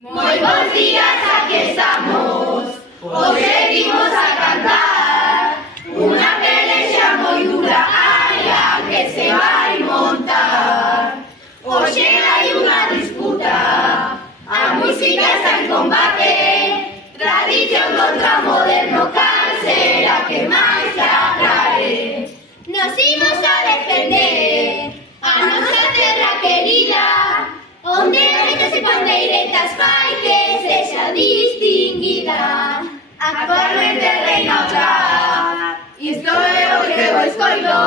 Muy bons días, aquí estamos, os venimos a cantar una pelea muy dura, ay, que se va a montar. Hoy hay una disputa, a música está en combate, tradición contra moderno, cal será que más atrae. Nos íbamos a defender a nuestra tierra querida, onde reinas e bandeiretas fai que sexa distinguida. Actualmente reina o trap, isto é o que eu escoito,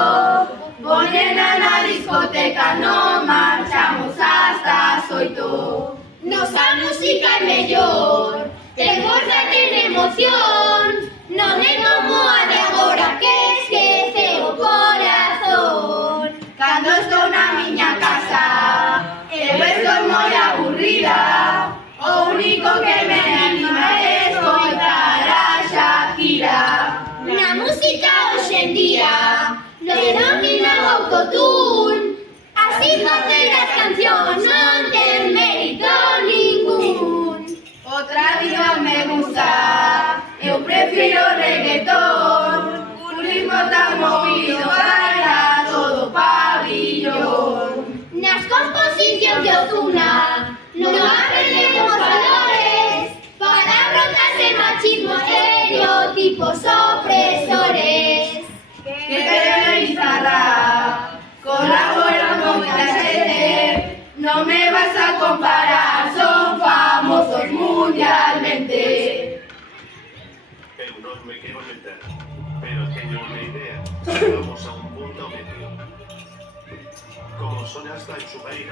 ponena na discoteca, non marchamos hasta as 8. Nosa música é mellor, ten forza e ten emoción, non é como a de agora que esquece o corazón. Cando estou na miña casa, eu estou moi aburrida, o único que me anima é escoitar a Shakira. Na música hoxe en día le domina o autotune, así facer as cancións non ten mérito ningún. O tradición me gusta, eu prefiro o reggaetón, un ritmo tan movido baila todo o pabillón. Nas composicións de Ozuna non aprendemos valores, palabrotas e machismo, estereotipos opresores. Que querem rap, colaboran con moita xente, non me vas a comparar, son famosos mundialmente. Eu non me quero meter, pero teño unha idea. Vamos a un punto medio. Como son hasta en su país.